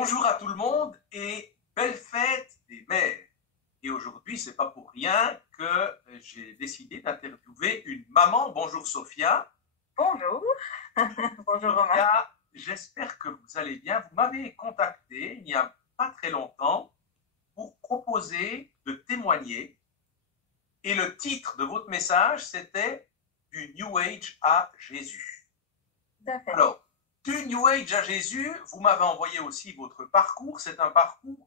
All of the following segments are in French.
Bonjour à tout le monde et belle fête des mères. Et aujourd'hui, c'est pas pour rien que j'ai décidé d'interviewer une maman. Bonjour Sophia. Bonjour, bonjour Romain. Sophia, j'espère que vous allez bien. Vous m'avez contacté il n'y a pas très longtemps pour proposer de témoigner. Et le titre de votre message, c'était Du New Age à Jésus. Tout à fait. Alors, du New Age à Jésus, vous m'avez envoyé aussi votre parcours. C'est un parcours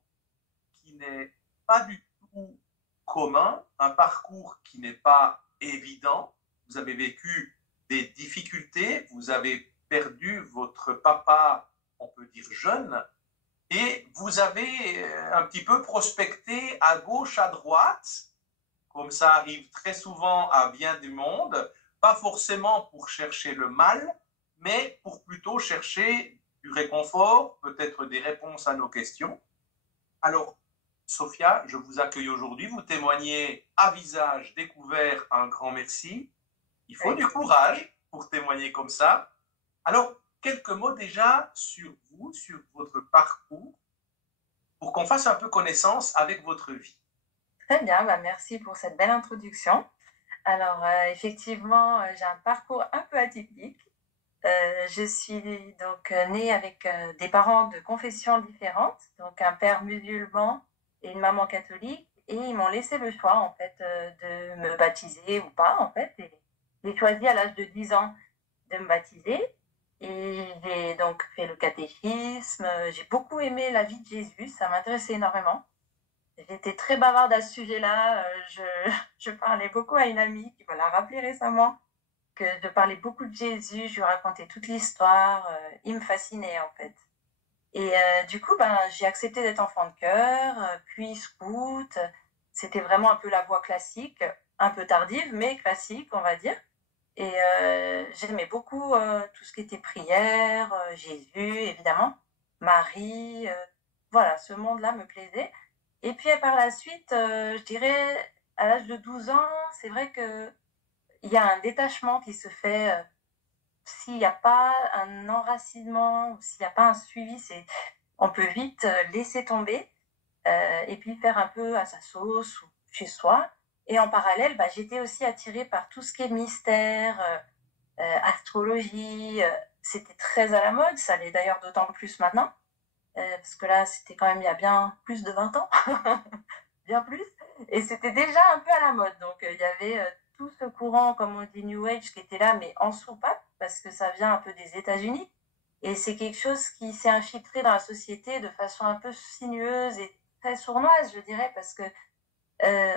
qui n'est pas du tout commun, un parcours qui n'est pas évident. Vous avez vécu des difficultés, vous avez perdu votre papa, on peut dire jeune, et vous avez un petit peu prospecté à gauche, à droite, comme ça arrive très souvent à bien du monde, pas forcément pour chercher le mal, mais pour plutôt chercher du réconfort, peut-être des réponses à nos questions. Alors, Sophia, je vous accueille aujourd'hui. Vous témoignez à visage découvert, un grand merci. Il faut Oui. du courage pour témoigner comme ça. Alors, quelques mots déjà sur vous, sur votre parcours, pour qu'on fasse un peu connaissance avec votre vie. Très bien, merci pour cette belle introduction. Alors, effectivement, j'ai un parcours un peu atypique. Je suis donc née avec des parents de confessions différentes, donc un père musulman et une maman catholique, et ils m'ont laissé le choix en fait de me baptiser ou pas en fait. Et j'ai choisi à l'âge de 10 ans de me baptiser. Et j'ai donc fait le catéchisme. J'ai beaucoup aimé la vie de Jésus, ça m'intéressait énormément. J'étais très bavarde à ce sujet-là. Je parlais beaucoup à une amie qui me l'a rappelé récemment, que je parlais beaucoup de Jésus, je lui racontais toute l'histoire. Il me fascinait en fait. Et du coup, j'ai accepté d'être enfant de chœur, puis scout. C'était vraiment un peu la voie classique, un peu tardive, mais classique, on va dire. Et j'aimais beaucoup tout ce qui était prière, Jésus, évidemment, Marie. Voilà, ce monde-là me plaisait. Et puis par la suite, je dirais, à l'âge de 12 ans, c'est vrai qu'il y a un détachement qui se fait. S'il n'y a pas un enracinement, ou s'il n'y a pas un suivi, on peut vite laisser tomber et puis faire un peu à sa sauce ou chez soi. Et en parallèle, j'étais aussi attirée par tout ce qui est mystère, astrologie. C'était très à la mode, ça l'est d'ailleurs d'autant plus maintenant, parce que là, c'était quand même il y a bien plus de 20 ans, bien plus. Et c'était déjà un peu à la mode. Donc, il y avait tout ce courant, comme on dit, New Age, qui était là, mais en soupape, parce que ça vient un peu des États-Unis. Et c'est quelque chose qui s'est infiltré dans la société de façon un peu sinueuse et très sournoise, je dirais, parce que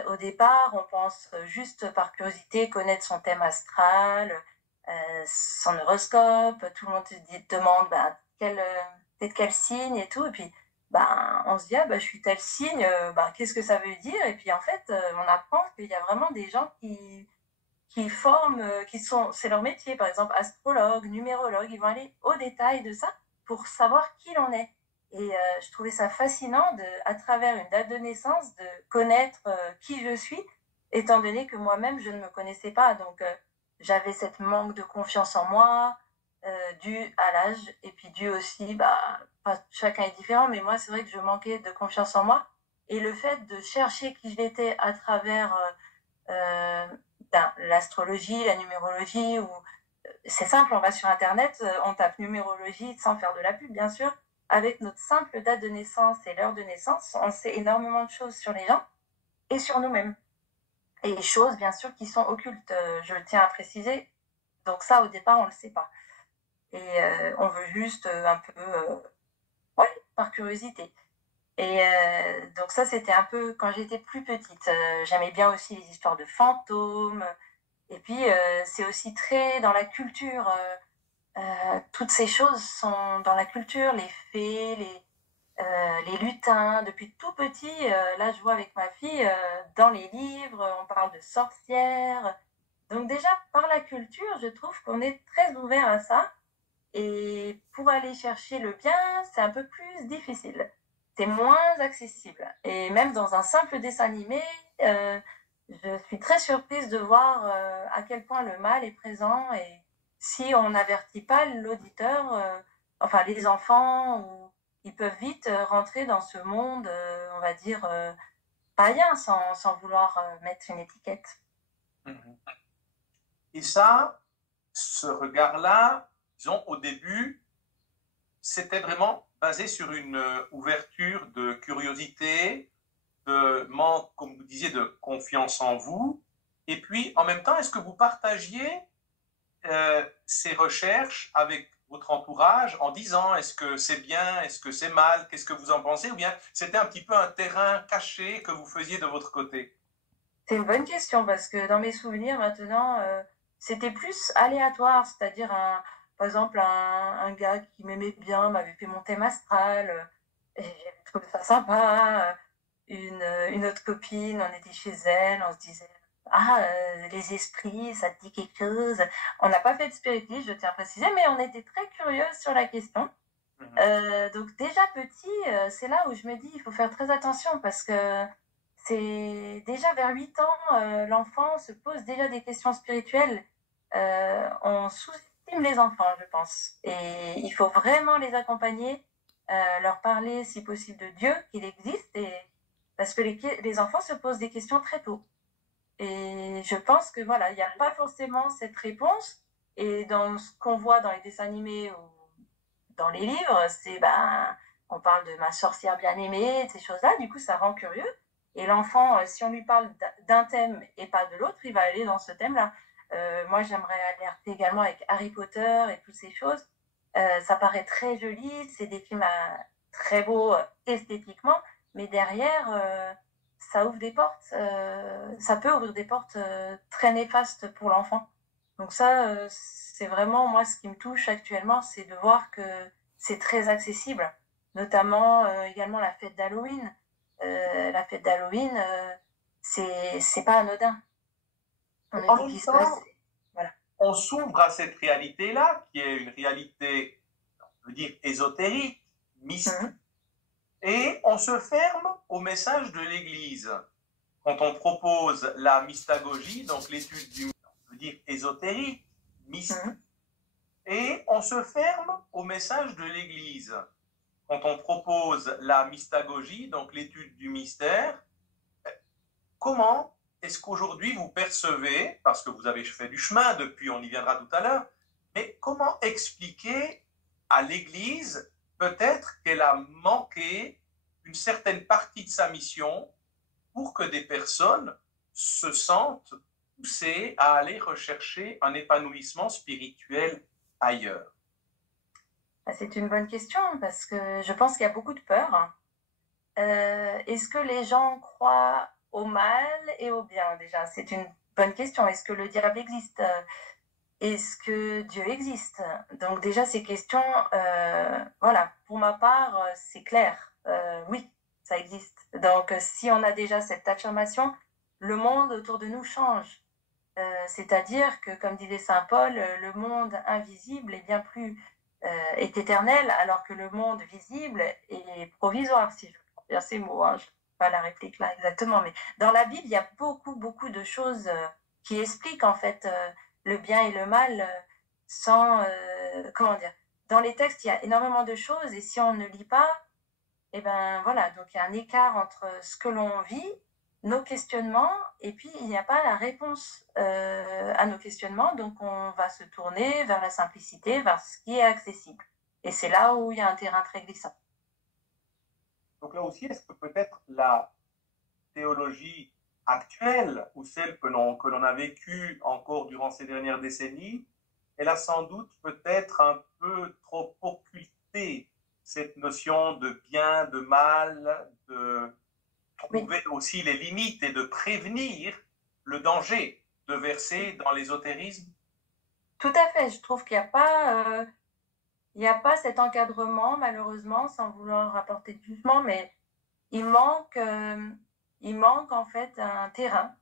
au départ, on pense juste par curiosité connaître son thème astral, son horoscope. Tout le monde demande t'es de quel signe et tout. Et puis, on se dit, je suis tel signe, qu'est-ce que ça veut dire? Et puis, en fait, on apprend qu'il y a vraiment des gens qui forment, c'est leur métier, par exemple, astrologue, numérologue, ils vont aller au détail de ça pour savoir qui l'on est. Et je trouvais ça fascinant à travers une date de naissance, de connaître qui je suis, étant donné que moi-même, je ne me connaissais pas. Donc, j'avais cette manque de confiance en moi, dû à l'âge, et puis dû aussi, chacun est différent, mais moi, c'est vrai que je manquais de confiance en moi. Et le fait de chercher qui j'étais à travers euh, l'astrologie, la numérologie, ou c'est simple, on va sur Internet, on tape numérologie sans faire de la pub, bien sûr. Avec notre simple date de naissance et l'heure de naissance, on sait énormément de choses sur les gens et sur nous-mêmes. Et choses, bien sûr, qui sont occultes, je le tiens à préciser. Donc ça, au départ, on ne le sait pas. Et on veut juste un peu, ouais, par curiosité. Et donc ça, c'était un peu quand j'étais plus petite. J'aimais bien aussi les histoires de fantômes. Et puis, c'est aussi très dans la culture. Toutes ces choses sont dans la culture, les fées, les lutins. Depuis tout petit, là, je vois avec ma fille, dans les livres, on parle de sorcières. Donc déjà, par la culture, je trouve qu'on est très ouvert à ça. Et pour aller chercher le bien, c'est un peu plus difficile. C'est moins accessible. Et même dans un simple dessin animé, euh, je suis très surprise de voir à quel point le mal est présent et si on n'avertit pas l'auditeur, enfin les enfants ils peuvent vite rentrer dans ce monde, on va dire, païen, sans vouloir mettre une étiquette. Mhm. Et ça, ce regard-là, disons, au début, c'était vraiment basé sur une ouverture de curiosité, de manque, comme vous disiez, de confiance en vous. Et puis, en même temps, est-ce que vous partagiez ces recherches avec votre entourage en disant est-ce que c'est bien, est-ce que c'est mal, qu'est-ce que vous en pensez, ou bien c'était un petit peu un terrain caché que vous faisiez de votre côté? C'est une bonne question parce que dans mes souvenirs maintenant, c'était plus aléatoire, c'est-à-dire par exemple un gars qui m'aimait bien m'avait fait mon thème astral et j'avais trouvé ça sympa. Une autre copine, on était chez elle, on se disait ah les esprits, ça te dit quelque chose. On n'a pas fait de spiritisme, je tiens à préciser, mais on était très curieux sur la question. Donc déjà petit, c'est là où je me dis il faut faire très attention parce que c'est déjà vers 8 ans, l'enfant se pose déjà des questions spirituelles. On sous-estime les enfants, je pense. Et il faut vraiment les accompagner, leur parler si possible de Dieu, qu'il existe, parce que les enfants se posent des questions très tôt. Et je pense que voilà, il n'y a pas forcément cette réponse. Et dans ce qu'on voit dans les dessins animés ou dans les livres, on parle de ma sorcière bien-aimée, ces choses-là, du coup, ça rend curieux. Et l'enfant, si on lui parle d'un thème et pas de l'autre, il va aller dans ce thème-là. Moi, j'aimerais alerter également avec Harry Potter et toutes ces choses. Ça paraît très joli, c'est des films très beaux esthétiquement, mais derrière, ça ouvre des portes, ça peut ouvrir des portes très néfastes pour l'enfant. Donc ça, c'est vraiment moi ce qui me touche actuellement, c'est de voir que c'est très accessible, notamment également la fête d'Halloween. La fête d'Halloween, c'est pas anodin. On En me dit même qu'il se passe, temps, voilà. on s'ouvre à cette réalité-là, qui est une réalité, on peut dire, ésotérique, mystique, et on se ferme au message de l'Église. Quand on propose la mystagogie, donc l'étude du, on peut dire, ésotérique, mystique, et on se ferme au message de l'Église. Quand on propose la mystagogie, donc l'étude du mystère, comment est-ce qu'aujourd'hui vous percevez, parce que vous avez fait du chemin depuis, on y viendra tout à l'heure, mais comment expliquer à l'Église peut-être qu'elle a manqué une certaine partie de sa mission pour que des personnes se sentent poussées à aller rechercher un épanouissement spirituel ailleurs? C'est une bonne question parce que je pense qu'il y a beaucoup de peur. Est-ce que les gens croient au mal et au bien déjà? C'est une bonne question. Est-ce que le diable existe? Est-ce que Dieu existe? Donc déjà ces questions, voilà, pour ma part, c'est clair. Oui, ça existe. Donc si on a déjà cette affirmation, le monde autour de nous change. C'est-à-dire que, comme disait Saint Paul, le monde invisible est bien plus est éternel, alors que le monde visible est provisoire, si je prends bien ces mots. Hein, je ne pas la réplique là exactement, mais dans la Bible, il y a beaucoup, beaucoup de choses qui expliquent en fait le bien et le mal sans, comment dire, dans les textes, il y a énormément de choses et si on ne lit pas, et ben voilà, donc il y a un écart entre ce que l'on vit, nos questionnements, et puis il n'y a pas la réponse à nos questionnements, donc on va se tourner vers la simplicité, vers ce qui est accessible. Et c'est là où il y a un terrain très glissant. Donc là aussi, est-ce que peut-être la théologie actuelle ou celle que l'on a vécue encore durant ces dernières décennies, elle a sans doute peut-être un peu trop occulté cette notion de bien, de mal, de Oui, trouver aussi les limites et de prévenir le danger de verser dans l'ésotérisme. tout à fait. Je trouve qu'il n'y a pas, il n'y a pas cet encadrement, malheureusement, sans vouloir apporter de jugement, mais il manque, euh, il manque en fait un terrain.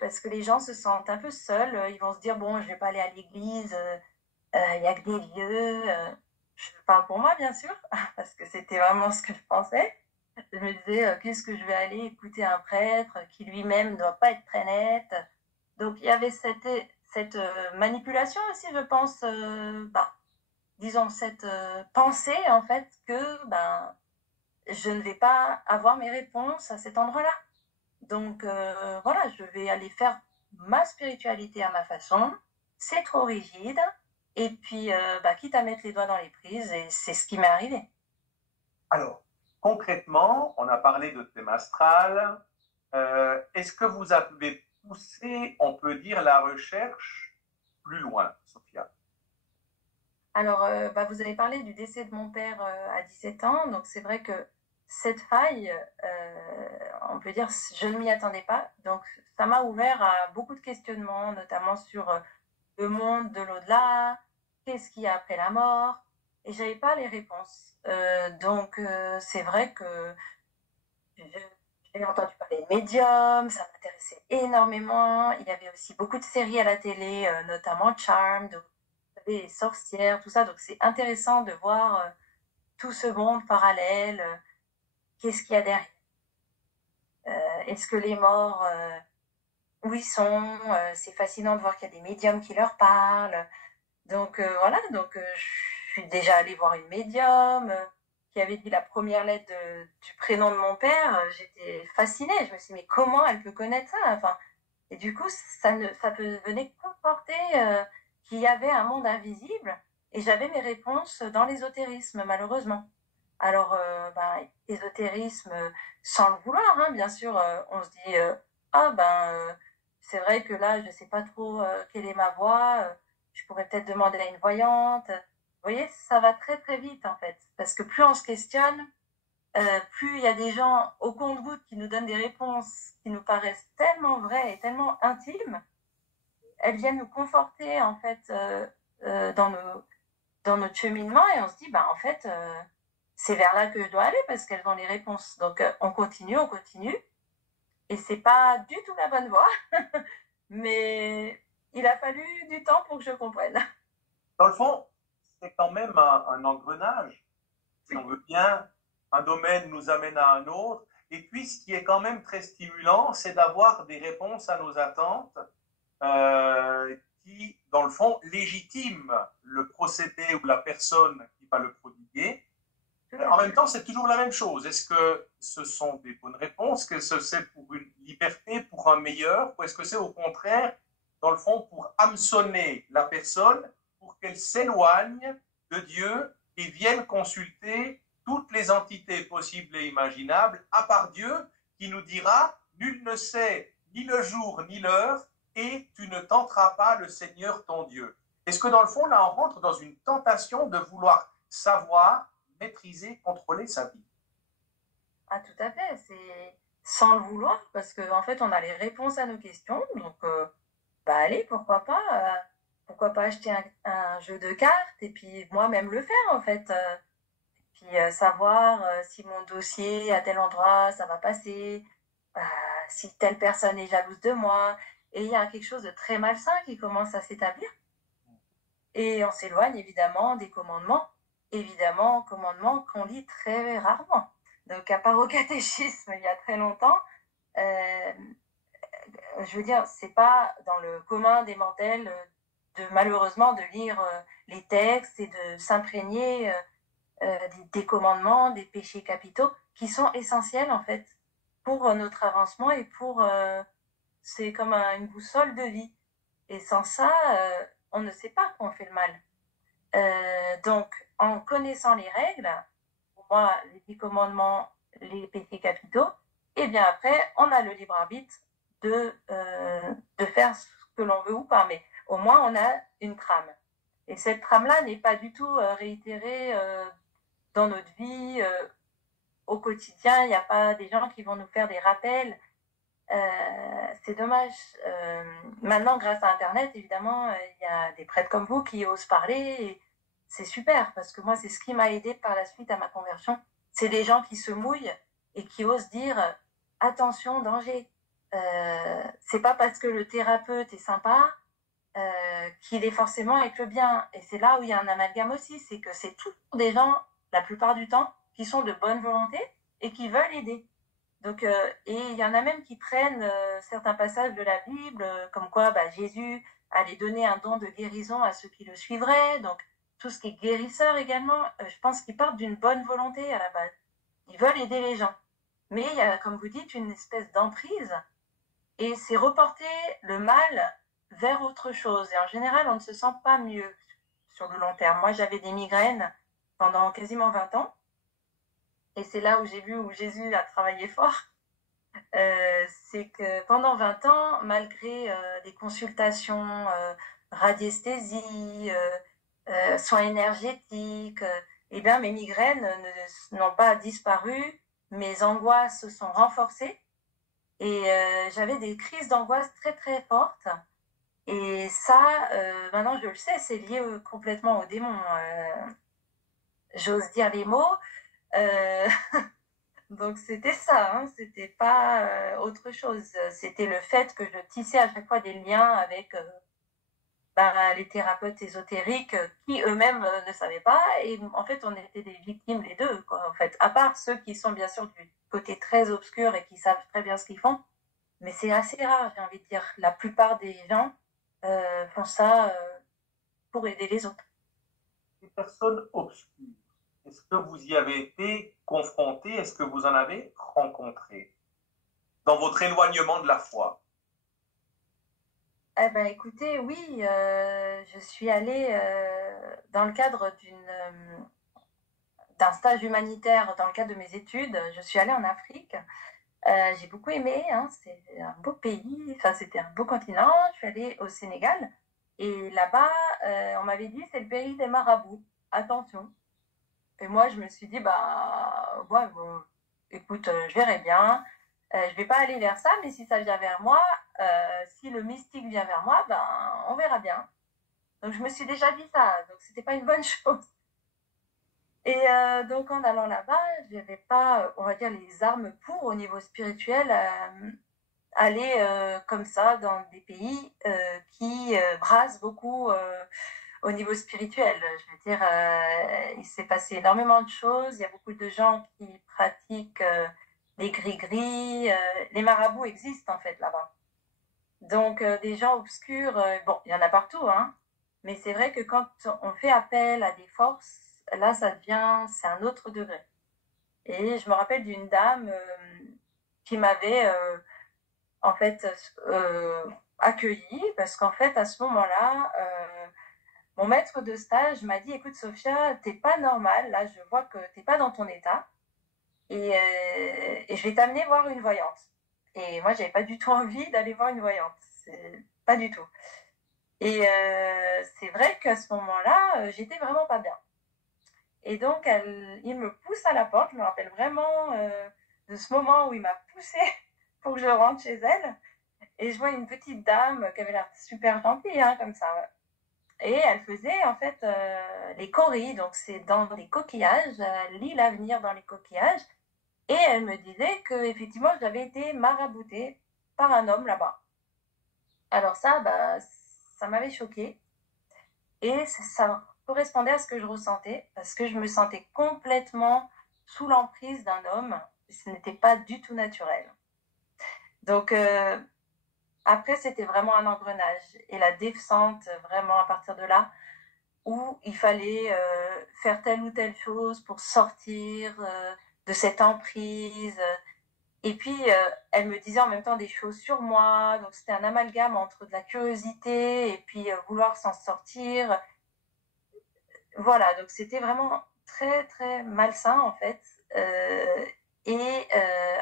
Parce que les gens se sentent un peu seuls. Ils vont se dire, bon, je vais pas aller à l'église, il y a que des vieux. Je parle pour moi, bien sûr, parce que c'était vraiment ce que je pensais. Je me disais, qu'est-ce que je vais aller écouter un prêtre qui lui-même ne doit pas être très net. Donc il y avait cette manipulation aussi, je pense, disons, cette pensée, en fait, que ben, je ne vais pas avoir mes réponses à cet endroit-là. Donc, voilà, je vais aller faire ma spiritualité à ma façon. C'est trop rigide. Et puis, bah, quitte à mettre les doigts dans les prises, et c'est ce qui m'est arrivé. Alors, concrètement, on a parlé de thème astral. Est-ce que vous avez poussé, on peut dire, la recherche plus loin, Sophia? Alors, bah, vous avez parlé du décès de mon père à 17 ans. Donc, c'est vrai que cette faille, on peut dire, je ne m'y attendais pas. Donc, ça m'a ouvert à beaucoup de questionnements, notamment sur le monde de l'au-delà, qu'est-ce qu'il y a après la mort, et j'avais pas les réponses. Donc c'est vrai que j'ai entendu parler de médium, ça m'intéressait énormément. Il y avait aussi beaucoup de séries à la télé, notamment Charmed, vous savez, les sorcières, tout ça. Donc c'est intéressant de voir tout ce monde parallèle. Qu'est-ce qu'il y a derrière? Est-ce que les morts, où ils sont? C'est fascinant de voir qu'il y a des médiums qui leur parlent. Donc voilà, donc je suis déjà allée voir une médium qui avait dit la première lettre du prénom de mon père. J'étais fascinée. Je me suis dit, mais comment elle peut connaître ça? Enfin, et du coup, ça venait conforter qu'il y avait un monde invisible et j'avais mes réponses dans l'ésotérisme, malheureusement. Alors, ben, ésotérisme sans le vouloir, hein, bien sûr, on se dit, ah ben, c'est vrai que là, je ne sais pas trop quelle est ma voie. Je pourrais peut-être demander à une voyante. Vous voyez, ça va très très vite en fait. Parce que plus on se questionne, plus il y a des gens au compte-gouttes qui nous donnent des réponses qui nous paraissent tellement vraies et tellement intimes. Elles viennent nous conforter en fait dans notre cheminement et on se dit, bah en fait, c'est vers là que je dois aller parce qu'elles ont les réponses. Donc on continue, on continue. Et c'est pas du tout la bonne voie, mais il a fallu du temps pour que je comprenne. Dans le fond, c'est quand même un engrenage. Si on veut bien, un domaine nous amène à un autre. Et puis, ce qui est quand même très stimulant, c'est d'avoir des réponses à nos attentes qui, dans le fond, légitiment le procédé ou la personne qui va le prodiguer. En même temps, c'est toujours la même chose. Est-ce que ce sont des bonnes réponses? Que c'est pour une liberté, pour un meilleur? Ou est-ce que c'est au contraire, dans le fond, pour hameçonner la personne, pour qu'elle s'éloigne de Dieu et vienne consulter toutes les entités possibles et imaginables, à part Dieu, qui nous dira, nul ne sait ni le jour ni l'heure, et tu ne tenteras pas le Seigneur ton Dieu. Est-ce que dans le fond, là, on rentre dans une tentation de vouloir savoir, maîtriser, contrôler sa vie? Ah, tout à fait, c'est sans le vouloir, parce qu'en fait, on a les réponses à nos questions, donc bah allez, pourquoi pas acheter un jeu de cartes et puis moi-même le faire en fait, puis savoir si mon dossier à tel endroit ça va passer, euh, si telle personne est jalouse de moi, et il y a quelque chose de très malsain qui commence à s'établir, et on s'éloigne évidemment, commandements qu'on lit très rarement. Donc, à part au catéchisme il y a très longtemps, euh, je veux dire, c'est pas dans le commun des mortels malheureusement de lire les textes et de s'imprégner des commandements, des péchés capitaux qui sont essentiels en fait pour notre avancement et pour c'est comme une boussole de vie. Et sans ça, on ne sait pas qu'on fait le mal. Donc, en connaissant les règles, pour moi, les 10 commandements, les péchés capitaux, et bien après, on a le libre arbitre de faire ce que l'on veut ou pas. Mais au moins, on a une trame. Et cette trame-là n'est pas du tout réitérée dans notre vie au quotidien. Il n'y a pas des gens qui vont nous faire des rappels. C'est dommage. Maintenant, grâce à Internet, évidemment, il y a des prêtres comme vous qui osent parler. Et c'est super parce que moi, c'est ce qui m'a aidé par la suite à ma conversion. C'est des gens qui se mouillent et qui osent dire attention, danger. C'est pas parce que le thérapeute est sympa qu'il est forcément avec le bien. Et c'est là où il y a un amalgame aussi, c'est que c'est toujours des gens, la plupart du temps, qui sont de bonne volonté et qui veulent aider. Donc, et il y en a même qui prennent certains passages de la Bible, comme quoi bah, Jésus allait donner un don de guérison à ceux qui le suivraient. Donc, tout ce qui est guérisseur également, je pense qu'ils partent d'une bonne volonté à la base. Ils veulent aider les gens. Mais il y a, comme vous dites, une espèce d'emprise et c'est reporter le mal vers autre chose. Et en général, on ne se sent pas mieux sur le long terme. Moi, j'avais des migraines pendant quasiment 20 ans. Et c'est là où j'ai vu où Jésus a travaillé fort. C'est que pendant 20 ans, malgré des consultations, radiesthésie, soins énergétiques, eh bien, mes migraines n'ont pas disparu, mes angoisses se sont renforcées et j'avais des crises d'angoisse très très fortes. Et ça, maintenant je le sais, c'est lié complètement au démon. J'ose dire les mots. Donc c'était ça, hein, c'était pas autre chose. C'était le fait que je tissais à chaque fois des liens avec les thérapeutes ésotériques qui eux-mêmes ne savaient pas. Et en fait, on était des victimes les deux, quoi, en fait. À part ceux qui sont bien sûr du côté très obscur et qui savent très bien ce qu'ils font. Mais c'est assez rare, j'ai envie de dire. La plupart des gens font ça pour aider les autres. Les personnes obscures, est-ce que vous y avez été confronté? Est-ce que vous en avez rencontré dans votre éloignement de la foi? Eh ben, écoutez, oui, je suis allée dans le cadre d'un stage humanitaire dans le cadre de mes études. Je suis allée en Afrique. J'ai beaucoup aimé, hein, c'est un beau pays, enfin, c'était un beau continent. Je suis allée au Sénégal et là-bas, on m'avait dit c'est le pays des marabouts. Attention. Et moi, je me suis dit, bah, ouais, bon, écoute, je verrai bien. Je vais pas aller vers ça, mais si ça vient vers moi, si le mystique vient vers moi, ben, on verra bien. Donc, je me suis déjà dit ça, donc c'était pas une bonne chose. Et donc, en allant là-bas, je n'avais pas, on va dire, les armes pour, au niveau spirituel, aller comme ça dans des pays qui brassent beaucoup au niveau spirituel. Je veux dire, il s'est passé énormément de choses. Il y a beaucoup de gens qui pratiquent les gris-gris. Les marabouts existent en fait là-bas. Donc, des gens obscurs, bon, il y en a partout, hein. Mais c'est vrai que quand on fait appel à des forces, là, ça devient, c'est un autre degré. Et je me rappelle d'une dame qui m'avait en fait accueillie parce qu'en fait, à ce moment-là, mon maître de stage m'a dit, écoute Sophia, t'es pas normale, là je vois que t'es pas dans ton état et je vais t'amener voir une voyante. Et moi j'avais pas du tout envie d'aller voir une voyante, pas du tout. Et c'est vrai qu'à ce moment-là, j'étais vraiment pas bien. Et donc il me pousse à la porte, je me rappelle vraiment de ce moment où il m'a poussée pour que je rentre chez elle. Et je vois une petite dame qui avait l'air super gentille, hein, comme ça. Et elle faisait en fait les coris, donc c'est dans des coquillages, elle lit l'avenir dans les coquillages. Et elle me disait que effectivement j'avais été maraboutée par un homme là-bas. Alors ça, bah, ça m'avait choquée et ça correspondait à ce que je ressentais parce que je me sentais complètement sous l'emprise d'un homme. Ce n'était pas du tout naturel. Donc après, c'était vraiment un engrenage et la descente vraiment à partir de là où il fallait faire telle ou telle chose pour sortir de cette emprise. Et puis, elle me disait en même temps des choses sur moi. Donc, c'était un amalgame entre de la curiosité et puis vouloir s'en sortir. Voilà, donc c'était vraiment très, très malsain en fait. Et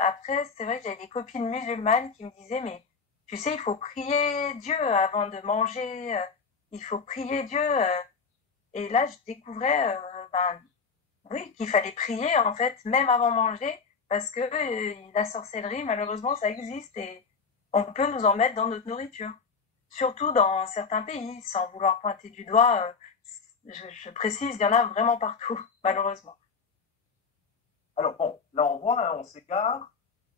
après, c'est vrai que j'avais des copines musulmanes qui me disaient, mais tu sais, il faut prier Dieu avant de manger. Il faut prier Dieu. Et là, je découvrais, oui, qu'il fallait prier en fait, même avant manger, parce que la sorcellerie, malheureusement, ça existe et on peut nous en mettre dans notre nourriture. Surtout dans certains pays, sans vouloir pointer du doigt, je précise, il y en a vraiment partout, malheureusement. Alors bon, là on voit, hein, on s'égare,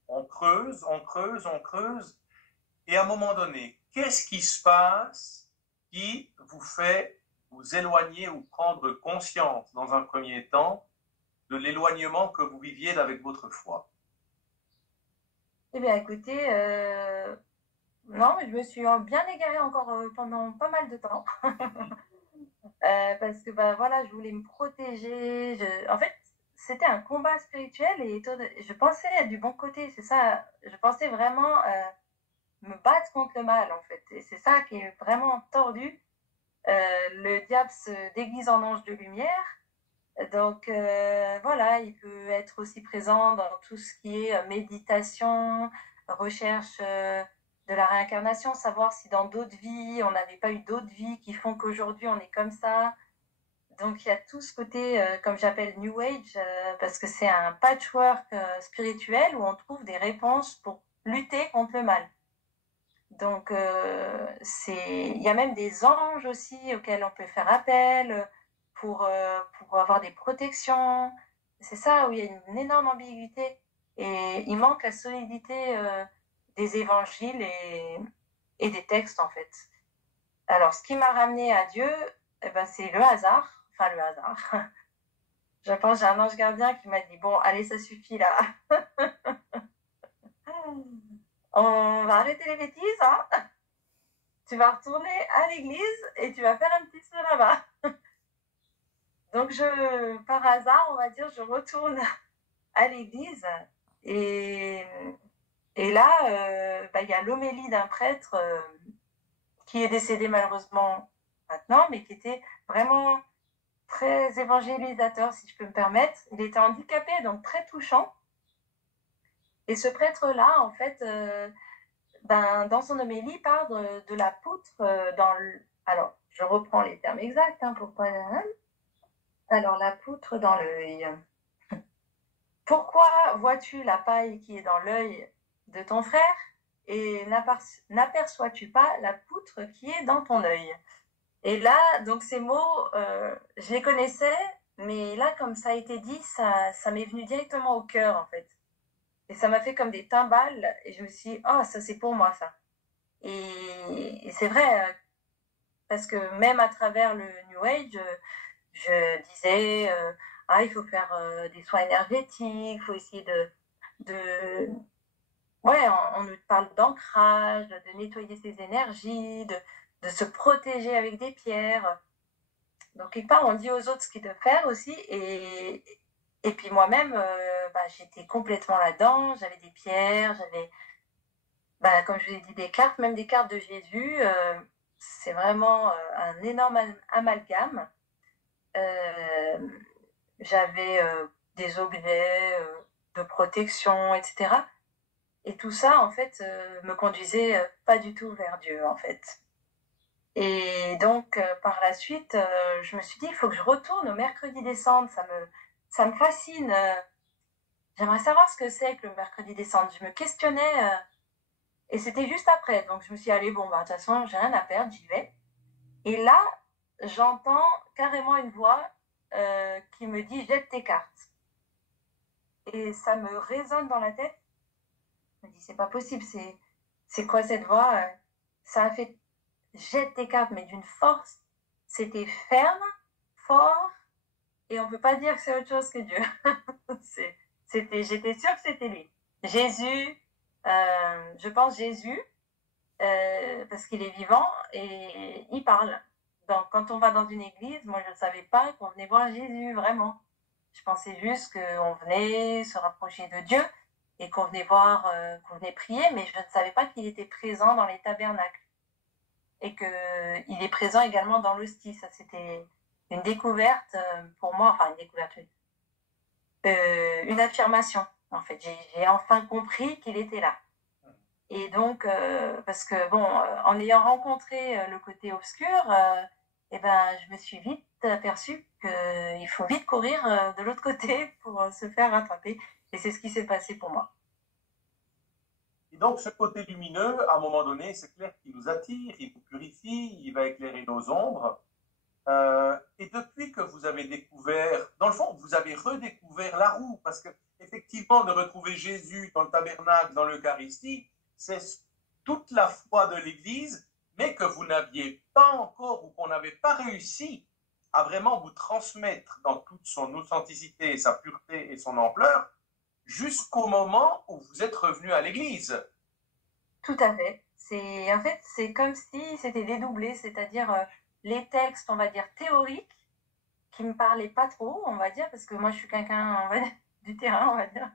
on creuse, on creuse, on creuse, et à un moment donné, qu'est-ce qui se passe qui vous fait vous éloigner ou prendre conscience dans un premier temps de l'éloignement que vous viviez avec votre foi? Eh bien, écoutez, non, mais je me suis bien égarée encore pendant pas mal de temps. parce que bah, voilà, je voulais me protéger. En fait, c'était un combat spirituel et je pensais être du bon côté, c'est ça. Je pensais vraiment me battre contre le mal, en fait. Et c'est ça qui est vraiment tordu. Le diable se déguise en ange de lumière. Donc voilà, il peut être aussi présent dans tout ce qui est méditation, recherche de la réincarnation, savoir si dans d'autres vies, on n'avait pas eu d'autres vies qui font qu'aujourd'hui on est comme ça. Donc il y a tout ce côté, comme j'appelle New Age, parce que c'est un patchwork spirituel où on trouve des réponses pour lutter contre le mal. Donc il y a même des anges aussi auxquels on peut faire appel pour avoir des protections. C'est ça où il y a une énorme ambiguïté et il manque la solidité des évangiles et des textes en fait. Alors ce qui m'a ramené à Dieu, eh ben, c'est le hasard. Enfin, le hasard. Je pense que j'ai un ange gardien qui m'a dit bon, allez, ça suffit là. On va arrêter les bêtises, hein. Tu vas retourner à l'église et tu vas faire un petit saut là-bas. Donc, par hasard, on va dire, je retourne à l'église et là, y a l'homélie d'un prêtre qui est décédé malheureusement maintenant, mais qui était vraiment très évangélisateur, si je peux me permettre. Il était handicapé, donc très touchant. Et ce prêtre-là, en fait, dans son homélie, il parle de la poutre alors, je reprends les termes exacts pour pas... Alors, la poutre dans l'œil. Pourquoi vois-tu la paille qui est dans l'œil de ton frère et n'aperçois-tu pas la poutre qui est dans ton œil? Et là, donc ces mots, je les connaissais, mais là, comme ça a été dit, ça m'est venu directement au cœur, en fait. Et ça m'a fait comme des timbales, et je me suis dit, oh, ça c'est pour moi, ça. Et c'est vrai, parce que même à travers le New Age, je disais, il faut faire des soins énergétiques, il faut essayer ouais, on nous parle d'ancrage, de nettoyer ses énergies, de se protéger avec des pierres. Donc, quelque part, on dit aux autres ce qu'ils doivent faire aussi. Et puis moi-même, j'étais complètement là-dedans. J'avais des pierres, j'avais, comme je vous ai dit, des cartes, même des cartes de Jésus. C'est vraiment un énorme amalgame. J'avais des objets de protection, etc. Et tout ça, en fait, me conduisait pas du tout vers Dieu, en fait. Et donc, par la suite, je me suis dit, il faut que je retourne au mercredi des cendres. Ça me fascine. J'aimerais savoir ce que c'est que le mercredi des cendres. Je me questionnais, et c'était juste après. Donc, je me suis dit, allez, bon, de toute façon, j'ai rien à perdre, j'y vais. Et là, j'entends carrément une voix qui me dit, jette tes cartes. Et ça me résonne dans la tête. Je me dis, c'est pas possible, c'est quoi cette voix? Ça a fait jette tes cartes, mais d'une force. C'était ferme, fort, et on peut pas dire que c'est autre chose que Dieu. J'étais sûre que c'était lui. Jésus, je pense Jésus, parce qu'il est vivant et il parle. Donc, quand on va dans une église, moi je ne savais pas qu'on venait voir Jésus, vraiment. Je pensais juste qu'on venait se rapprocher de Dieu et qu'on venait voir, qu'on venait prier, mais je ne savais pas qu'il était présent dans les tabernacles et qu'il est présent également dans l'hostie. Ça, c'était une découverte pour moi, enfin une découverte, une affirmation, en fait. J'ai enfin compris qu'il était là. Et donc, parce que, bon, en ayant rencontré le côté obscur, je me suis vite aperçue qu'il faut vite courir de l'autre côté pour se faire rattraper. Et c'est ce qui s'est passé pour moi. Et donc, ce côté lumineux, à un moment donné, c'est clair qu'il nous attire, il nous purifie, il va éclairer nos ombres. Et depuis que vous avez découvert, dans le fond, vous avez redécouvert la roue, parce que effectivement, de retrouver Jésus dans le tabernacle, dans l'Eucharistie, c'est toute la foi de l'Église, mais que vous n'aviez pas encore, ou qu'on n'avait pas réussi à vraiment vous transmettre dans toute son authenticité, sa pureté et son ampleur, jusqu'au moment où vous êtes revenu à l'Église. Tout à fait. En fait, c'est comme si c'était dédoublé, c'est-à-dire les textes, on va dire, théoriques, qui me parlaient pas trop, on va dire, parce que moi, je suis quelqu'un, on va dire, du terrain, on va dire.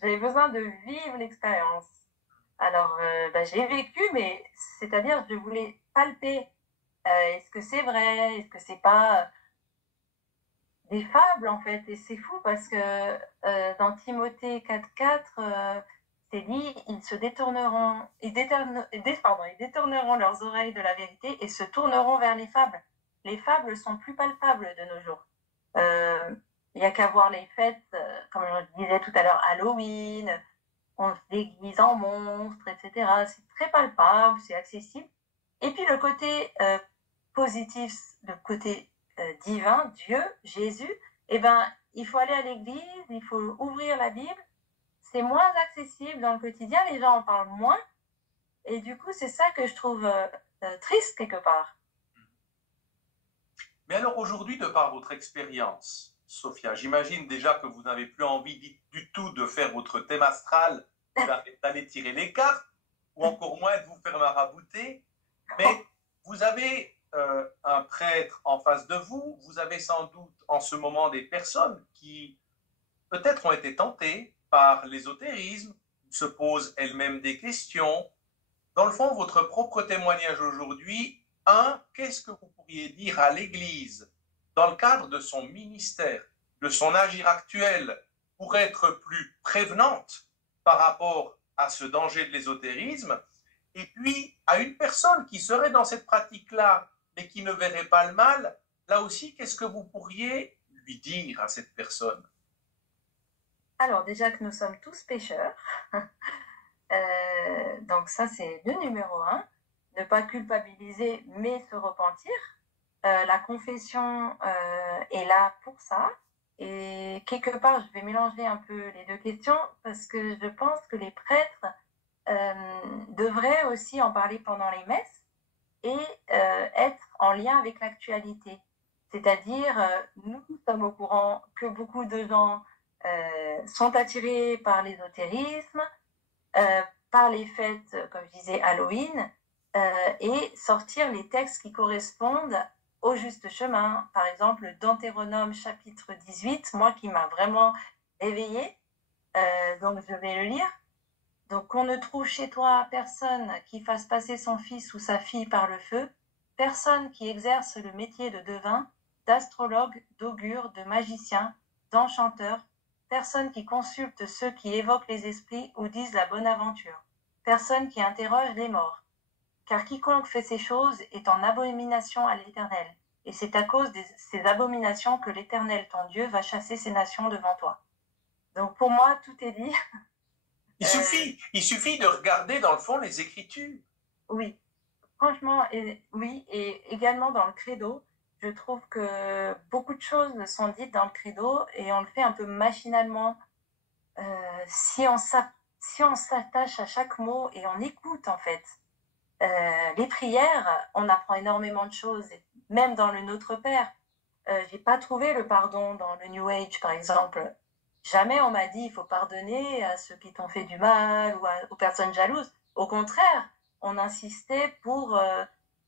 J'avais besoin de vivre l'expérience. Alors, j'ai vécu, mais c'est-à-dire, je voulais palper. Est-ce que c'est vrai? Est-ce que c'est pas des fables, en fait? Et c'est fou parce que dans Timothée 4.4, c'est dit, ils détourneront leurs oreilles de la vérité et se tourneront vers les fables. Les fables sont plus palpables de nos jours. Il n'y a qu'à voir les fêtes, comme je disais tout à l'heure, Halloween, on se déguise en monstre, etc. C'est très palpable, c'est accessible. Et puis le côté positif, le côté divin, Dieu, Jésus, eh ben, il faut aller à l'église, il faut ouvrir la Bible. C'est moins accessible dans le quotidien, les gens en parlent moins. Et du coup, c'est ça que je trouve triste quelque part. Mais alors aujourd'hui, de par votre expérience, Sophia, j'imagine déjà que vous n'avez plus envie du tout de faire votre thème astral, d'aller tirer les cartes, ou encore moins de vous faire marabouter. Mais vous avez un prêtre en face de vous, vous avez sans doute en ce moment des personnes qui peut-être ont été tentées par l'ésotérisme, se posent elles-mêmes des questions. Dans le fond, votre propre témoignage aujourd'hui, qu'est-ce que vous pourriez dire à l'Église dans le cadre de son ministère, de son agir actuel, pour être plus prévenante par rapport à ce danger de l'ésotérisme, et puis à une personne qui serait dans cette pratique-là, mais qui ne verrait pas le mal, là aussi, qu'est-ce que vous pourriez lui dire à cette personne? Alors déjà que nous sommes tous pécheurs, donc ça c'est le numéro 1, ne pas culpabiliser mais se repentir. La confession est là pour ça. Et quelque part, je vais mélanger un peu les deux questions parce que je pense que les prêtres devraient aussi en parler pendant les messes et être en lien avec l'actualité. C'est-à-dire, nous sommes au courant que beaucoup de gens sont attirés par l'ésotérisme, par les fêtes, comme je disais, Halloween, et sortir les textes qui correspondent au juste chemin. Par exemple, Deutéronome chapitre 18, moi qui m'a vraiment éveillée, donc je vais le lire. Donc, qu'on ne trouve chez toi personne qui fasse passer son fils ou sa fille par le feu, personne qui exerce le métier de devin, d'astrologue, d'augure, de magicien, d'enchanteur, personne qui consulte ceux qui évoquent les esprits ou disent la bonne aventure, personne qui interroge les morts. Car quiconque fait ces choses est en abomination à l'Éternel, et c'est à cause de ces abominations que l'Éternel, ton Dieu, va chasser ces nations devant toi. Donc pour moi, tout est dit. Il suffit de regarder dans le fond les Écritures. Oui, franchement, oui, et également dans le credo, je trouve que beaucoup de choses sont dites dans le credo et on le fait un peu machinalement. Si on s'attache à chaque mot et on écoute en fait, les prières, on apprend énormément de choses, même dans le Notre Père. J'ai pas trouvé le pardon dans le New Age, par exemple. Jamais on m'a dit il faut pardonner à ceux qui t'ont fait du mal ou aux personnes jalouses. Au contraire, on insistait pour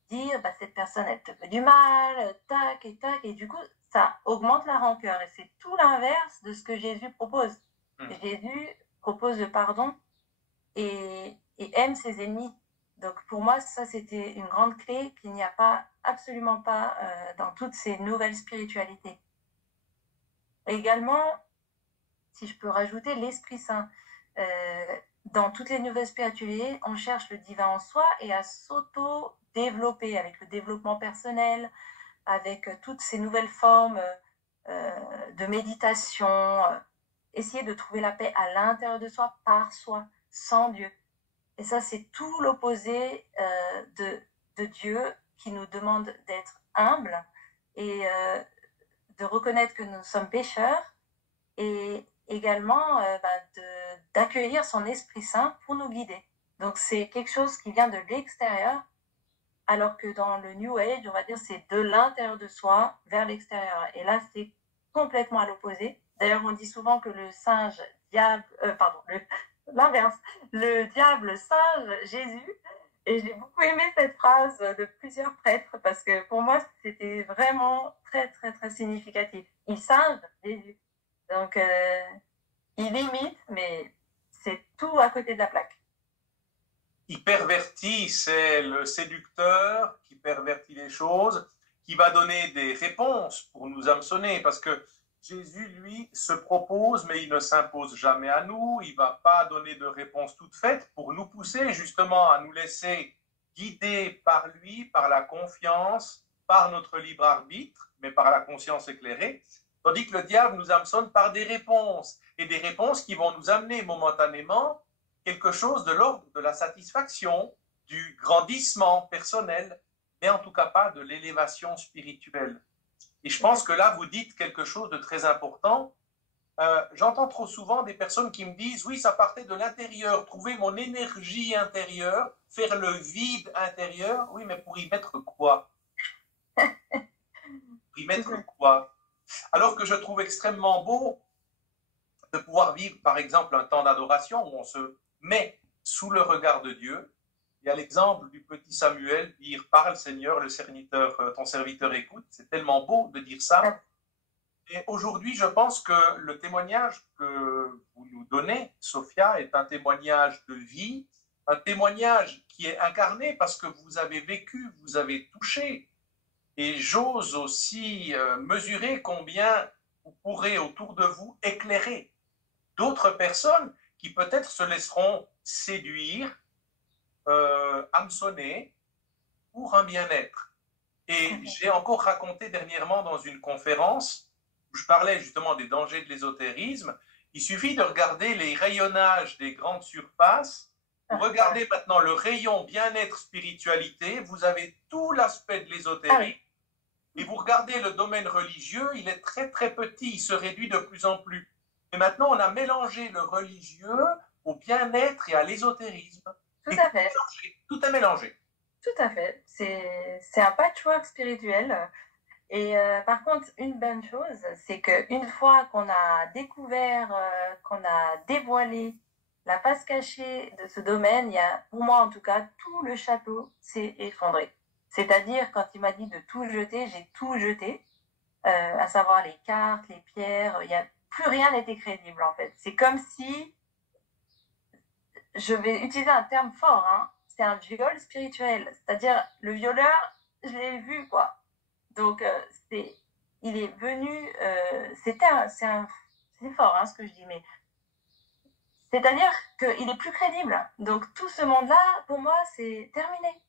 dire bah, cette personne elle te fait du mal, tac, et du coup ça augmente la rancœur. Et c'est tout l'inverse de ce que Jésus propose. Jésus propose le pardon et aime ses ennemis. Donc pour moi, ça c'était une grande clé qu'il n'y a pas, absolument pas dans toutes ces nouvelles spiritualités. Également, si je peux rajouter, l'Esprit Saint. Dans toutes les nouvelles spiritualités, on cherche le divin en soi et à s'auto-développer avec le développement personnel, avec toutes ces nouvelles formes de méditation, essayer de trouver la paix à l'intérieur de soi, par soi, sans Dieu. Et ça, c'est tout l'opposé de Dieu qui nous demande d'être humbles et de reconnaître que nous sommes pécheurs et également d'accueillir son Esprit Saint pour nous guider. Donc c'est quelque chose qui vient de l'extérieur, alors que dans le New Age, on va dire c'est de l'intérieur de soi vers l'extérieur. Et là, c'est complètement à l'opposé. D'ailleurs, on dit souvent que le diable, le diable singe Jésus, Et j'ai beaucoup aimé cette phrase de plusieurs prêtres parce que pour moi, c'était vraiment très, très, très significatif. Ils savent Jésus. Donc, ils imitent, mais c'est tout à côté de la plaque. Il pervertit, c'est le séducteur qui pervertit les choses, qui va donner des réponses pour nous hameçonner, parce que Jésus, lui, se propose, mais il ne s'impose jamais à nous, il ne va pas donner de réponse toute faite pour nous pousser justement à nous laisser guider par lui, par la confiance, par notre libre arbitre, mais par la conscience éclairée, tandis que le diable nous hameçonne par des réponses, et des réponses qui vont nous amener momentanément quelque chose de l'ordre de la satisfaction, du grandissement personnel, mais en tout cas pas de l'élévation spirituelle. Et je pense que là, vous dites quelque chose de très important. J'entends trop souvent des personnes qui me disent, oui, ça partait de l'intérieur, trouver mon énergie intérieure, faire le vide intérieur. Oui, mais pour y mettre quoi? Pour y mettre quoi? Alors que je trouve extrêmement beau de pouvoir vivre, par exemple, un temps d'adoration où on se met sous le regard de Dieu. Il y a l'exemple du petit Samuel dire parle Seigneur, le serviteur, ton serviteur écoute. C'est tellement beau de dire ça. Et aujourd'hui, je pense que le témoignage que vous nous donnez, Sophia, est un témoignage de vie, un témoignage qui est incarné parce que vous avez vécu, vous avez touché. Et j'ose aussi mesurer combien vous pourrez autour de vous éclairer d'autres personnes qui peut-être se laisseront séduire, hameçonner pour un bien-être. Et j'ai encore raconté dernièrement dans une conférence où je parlais justement des dangers de l'ésotérisme. Il suffit de regarder les rayonnages des grandes surfaces. Vous regardez maintenant le rayon bien-être spiritualité, vous avez tout l'aspect de l'ésotérisme. Et vous regardez le domaine religieux, il est très très petit, il se réduit de plus en plus. Et maintenant, on a mélangé le religieux au bien-être et à l'ésotérisme. Tout à fait. Tout est mélangé. Tout à fait. C'est un patchwork spirituel. Et par contre, une bonne chose, c'est qu'une fois qu'on a découvert, qu'on a dévoilé la face cachée de ce domaine, il y a, pour moi en tout cas, tout le château s'est effondré. C'est-à-dire, quand il m'a dit de tout jeter, j'ai tout jeté, à savoir les cartes, les pierres, il y a plus rien n'était crédible en fait. C'est comme si, je vais utiliser un terme fort, hein, c'est un viol spirituel. C'est-à-dire, le violeur, je l'ai vu, quoi. Donc, il est venu, c'est fort hein, ce que je dis, mais c'est-à-dire qu'il est plus crédible. Donc, tout ce monde-là, pour moi, c'est terminé.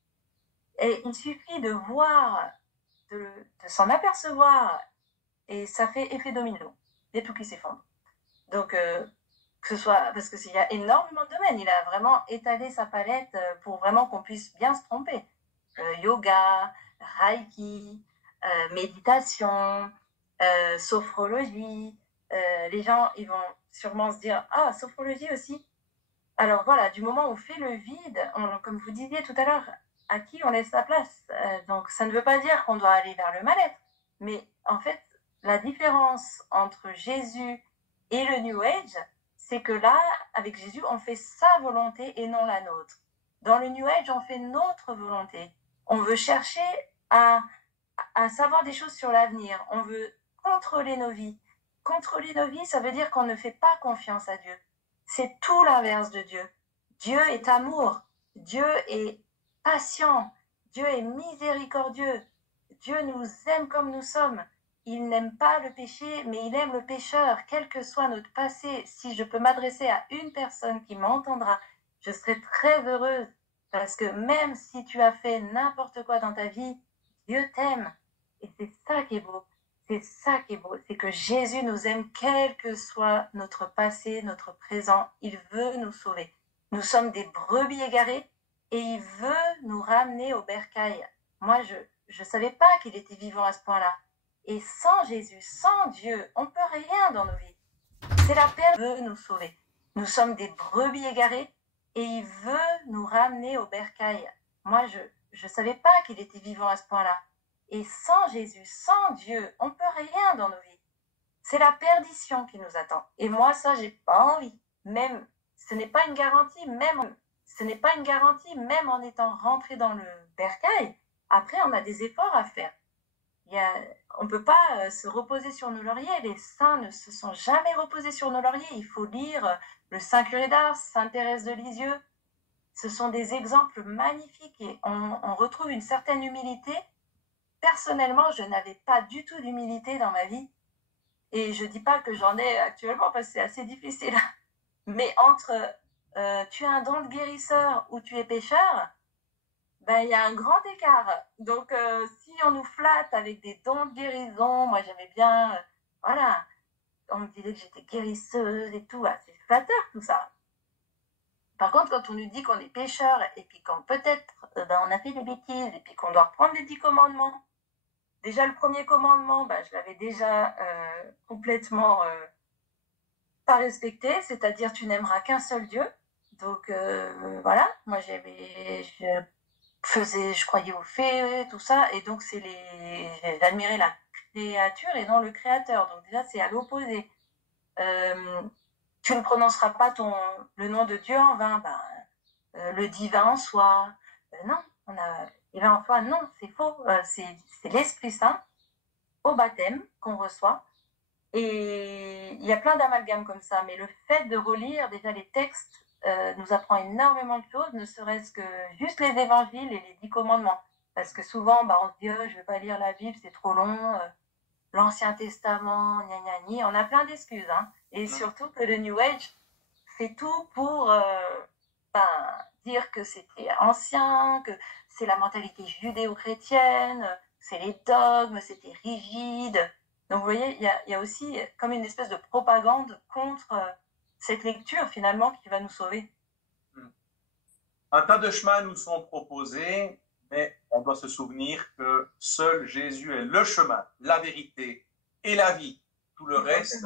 Et il suffit de voir, de s'en apercevoir, et ça fait effet domino. Il y a tout qui s'effondre. Donc, que ce soit, parce qu'il y a énormément de domaines, il a vraiment étalé sa palette pour vraiment qu'on puisse bien se tromper. Yoga, Reiki, méditation, sophrologie. Les gens, ils vont sûrement se dire, ah, sophrologie aussi. Alors voilà, du moment où on fait le vide, comme vous disiez tout à l'heure, à qui on laisse sa place. Donc ça ne veut pas dire qu'on doit aller vers le mal-être, mais en fait, la différence entre Jésus et le New Age, c'est que là, avec Jésus, on fait sa volonté et non la nôtre. Dans le New Age, on fait notre volonté. On veut chercher à savoir des choses sur l'avenir. On veut contrôler nos vies. Contrôler nos vies, ça veut dire qu'on ne fait pas confiance à Dieu. C'est tout l'inverse de Dieu. Dieu est amour. Dieu est patient. Dieu est miséricordieux. Dieu nous aime comme nous sommes. Il n'aime pas le péché, mais il aime le pécheur, quel que soit notre passé. Si je peux m'adresser à une personne qui m'entendra, je serai très heureuse. Parce que même si tu as fait n'importe quoi dans ta vie, Dieu t'aime. Et c'est ça qui est beau. C'est ça qui est beau. C'est que Jésus nous aime quel que soit notre passé, notre présent. Il veut nous sauver. Nous sommes des brebis égarées et il veut nous ramener au bercail. Moi, je savais pas qu'il était vivant à ce point-là. Et sans Jésus, sans Dieu, on peut rien dans nos vies. C'est la paix qui veut nous sauver. Nous sommes des brebis égarées et il veut nous ramener au bercail. Moi, je savais pas qu'il était vivant à ce point-là. Et sans Jésus, sans Dieu, on peut rien dans nos vies. C'est la perdition qui nous attend. Et moi, ça, j'ai pas envie. Même, ce n'est pas une garantie, même, ce n'est pas une garantie, même en étant rentré dans le bercail. Après, on a des efforts à faire. On ne peut pas se reposer sur nos lauriers. Les saints ne se sont jamais reposés sur nos lauriers. Il faut lire le Saint Curé d'Ars, Sainte Thérèse de Lisieux. Ce sont des exemples magnifiques et on retrouve une certaine humilité. Personnellement, je n'avais pas du tout d'humilité dans ma vie. Et je ne dis pas que j'en ai actuellement parce que c'est assez difficile. Mais entre tu as un don de guérisseur ou tu es pécheur, ben, il y a un grand écart. Donc, si on nous flatte avec des dons de guérison, moi j'aimais bien, voilà, on me disait que j'étais guérisseuse et tout, c'est flatteur tout ça. Par contre, quand on nous dit qu'on est pécheur et puis quand peut-être on a fait des bêtises et puis qu'on doit reprendre les 10 commandements, déjà le premier commandement, ben, je l'avais déjà complètement pas respecté, c'est-à-dire tu n'aimeras qu'un seul Dieu. Donc voilà, moi je croyais aux fées, tout ça, et donc j'admirais la créature et non le créateur. Donc déjà c'est à l'opposé. Tu ne prononceras pas le nom de Dieu en vain, le divin en soi. Non, divin en soi, non, c'est faux. C'est l'Esprit Saint au baptême qu'on reçoit. Et il y a plein d'amalgames comme ça, mais le fait de relire déjà les textes nous apprend énormément de choses, ne serait-ce que juste les évangiles et les 10 commandements. Parce que souvent, on se dit, je ne vais pas lire la Bible, c'est trop long, l'Ancien Testament, gna gna gna. On a plein d'excuses. Hein. Et surtout que le New Age fait tout pour dire que c'était ancien, que c'est la mentalité judéo-chrétienne, c'est les dogmes, c'était rigide. Donc vous voyez, il y a aussi comme une espèce de propagande contre cette lecture finalement qui va nous sauver. Un tas de chemins nous sont proposés, mais on doit se souvenir que seul Jésus est le chemin, la vérité et la vie. Tout le reste,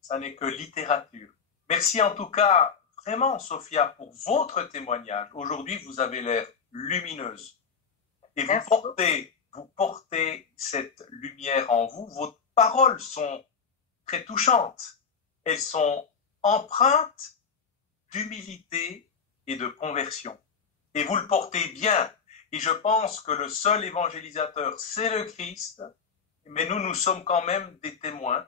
ça n'est que littérature. Merci en tout cas vraiment, Sophia, pour votre témoignage. Aujourd'hui, vous avez l'air lumineuse. Et vous portez cette lumière en vous. Vos paroles sont très touchantes. Elles sont empreintes d'humilité et de conversion. Et vous le portez bien. Et je pense que le seul évangélisateur, c'est le Christ. Mais nous sommes quand même des témoins.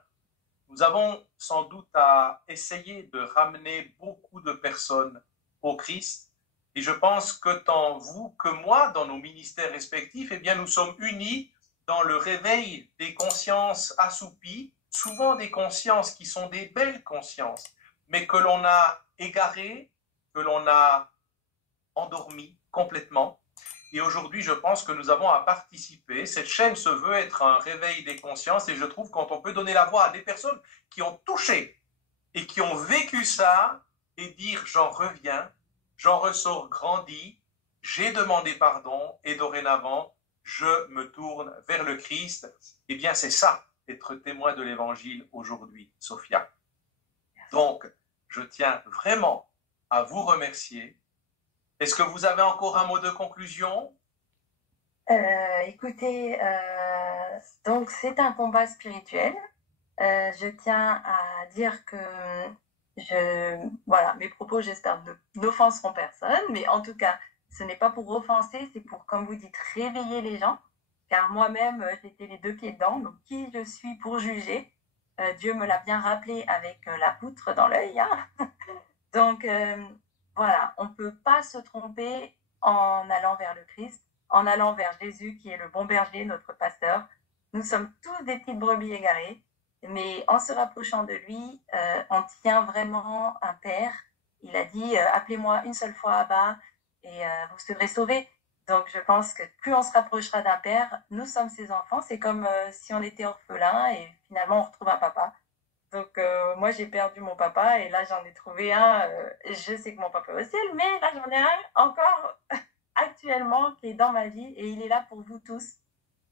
Nous avons sans doute à essayer de ramener beaucoup de personnes au Christ. Et je pense que tant vous que moi, dans nos ministères respectifs, eh bien, nous sommes unis dans le réveil des consciences assoupies, souvent des consciences qui sont des belles consciences, mais que l'on a égarées, que l'on a endormies complètement. Et aujourd'hui, je pense que nous avons à participer. Cette chaîne se veut être un réveil des consciences et je trouve quand on peut donner la voix à des personnes qui ont touché et qui ont vécu ça et dire j'en reviens, j'en ressors grandi, j'ai demandé pardon et dorénavant, je me tourne vers le Christ. Eh bien, c'est ça, être témoin de l'Évangile aujourd'hui, Sophia. Donc, je tiens vraiment à vous remercier. Est-ce que vous avez encore un mot de conclusion? Écoutez, donc c'est un combat spirituel. Je tiens à dire que voilà, mes propos, j'espère, n'offenseront personne, mais en tout cas, ce n'est pas pour offenser, c'est pour, comme vous dites, réveiller les gens, car moi-même, j'étais les deux pieds dedans, donc qui je suis pour juger? Dieu me l'a bien rappelé avec la poutre dans l'œil. Hein. Donc, voilà, on ne peut pas se tromper en allant vers le Christ, en allant vers Jésus qui est le bon berger, notre pasteur. Nous sommes tous des petites brebis égarées, mais en se rapprochant de lui, on tient vraiment un Père. Il a dit, appelez-moi une seule fois Abba et vous serez sauvés. Donc je pense que plus on se rapprochera d'un Père, nous sommes ses enfants. C'est comme si on était orphelin et finalement on retrouve un papa. Donc moi j'ai perdu mon papa et là j'en ai trouvé un, je sais que mon papa est au ciel, mais là j'en ai un encore actuellement qui est dans ma vie et il est là pour vous tous.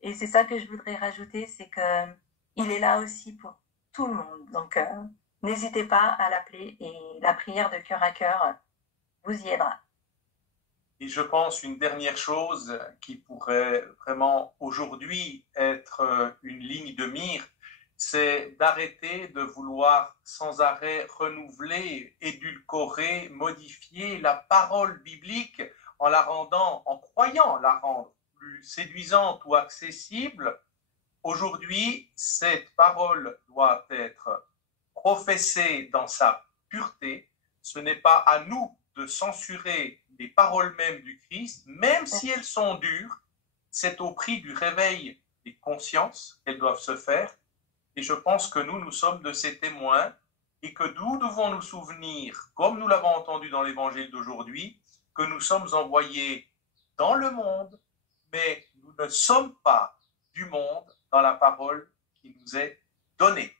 Et c'est ça que je voudrais rajouter, c'est qu'il est là aussi pour tout le monde. Donc n'hésitez pas à l'appeler et la prière de cœur à cœur vous y aidera. Et je pense une dernière chose qui pourrait vraiment aujourd'hui être une ligne de mire, c'est d'arrêter de vouloir sans arrêt renouveler, édulcorer, modifier la parole biblique en la rendant, en croyant la rendre plus séduisante ou accessible. Aujourd'hui, cette parole doit être professée dans sa pureté. Ce n'est pas à nous de censurer les paroles mêmes du Christ, même si elles sont dures. C'est au prix du réveil des consciences qu'elles doivent se faire. Et je pense que nous sommes de ces témoins et que nous devons nous souvenir, comme nous l'avons entendu dans l'évangile d'aujourd'hui, que nous sommes envoyés dans le monde, mais nous ne sommes pas du monde dans la parole qui nous est donnée.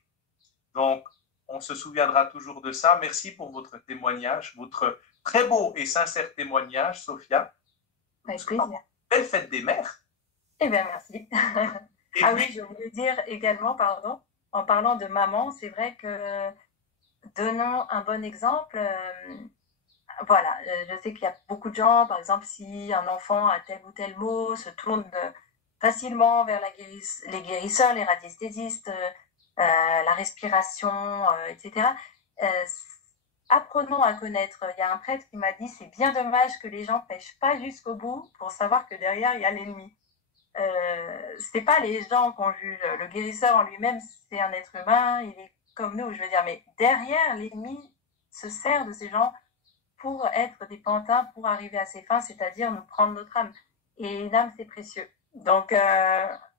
Donc, on se souviendra toujours de ça. Merci pour votre témoignage, votre très beau et sincère témoignage, Sophia. Avec plaisir. Belle fête des mères. Eh bien, merci. Ah oui, je voulais dire également, pardon, en parlant de maman, c'est vrai que donnons un bon exemple. Voilà, je sais qu'il y a beaucoup de gens, par exemple, si un enfant a tel ou tel mot, se tourne facilement vers les guérisseurs, les radiesthésistes, la respiration, etc. Apprenons à connaître. Il y a un prêtre qui m'a dit, c'est bien dommage que les gens pêchent pas jusqu'au bout pour savoir que derrière, il y a l'ennemi. C'est pas les gens qu'on juge. Le guérisseur en lui-même, c'est un être humain, il est comme nous, je veux dire, mais derrière, l'ennemi se sert de ces gens pour être des pantins, pour arriver à ses fins, c'est-à-dire nous prendre notre âme. Et l'âme, c'est précieux. Donc,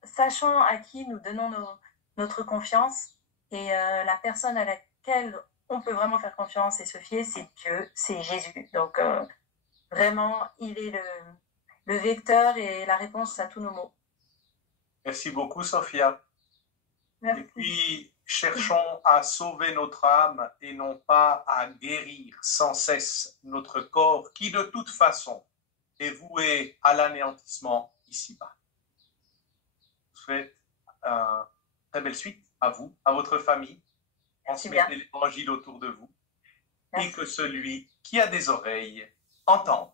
sachons à qui nous donnons notre confiance, et la personne à laquelle on peut vraiment faire confiance et se fier, c'est Dieu, c'est Jésus. Donc, vraiment, il est le vecteur et la réponse à tous nos maux. Merci beaucoup, Sophia. Merci. Et puis, cherchons à sauver notre âme et non pas à guérir sans cesse notre corps qui, de toute façon, est voué à l'anéantissement ici-bas. Je vous souhaite une très belle suite à vous, à votre famille. Transmettez l'évangile autour de vous. Merci. Et que celui qui a des oreilles entende.